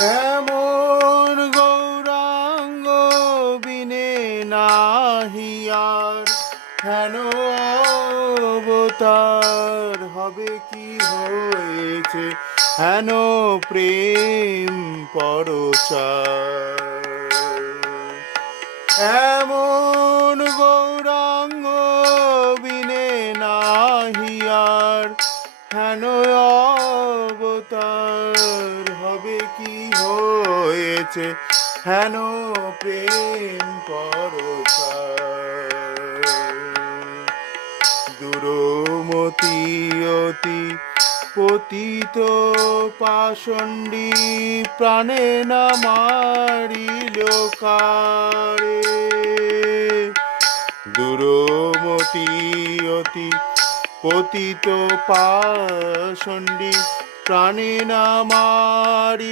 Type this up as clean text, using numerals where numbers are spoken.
এমন গৌরাঙ্গ বিনে নাহিয়ার হেন অবতার হবে কি হয়েছে হেন প্রেম পরচার। এমন গৌরাঙ্গ বিনে নাহিয়ার হেন অবতার হবে কি হয়েছে হেন প্রেম পরচার। দুরমতি অতি পতিত পাষণ্ডী প্রাণে না মারিল কারে। দুরমতি অতি পতিত পাষণ্ডী প্রাণে না মারি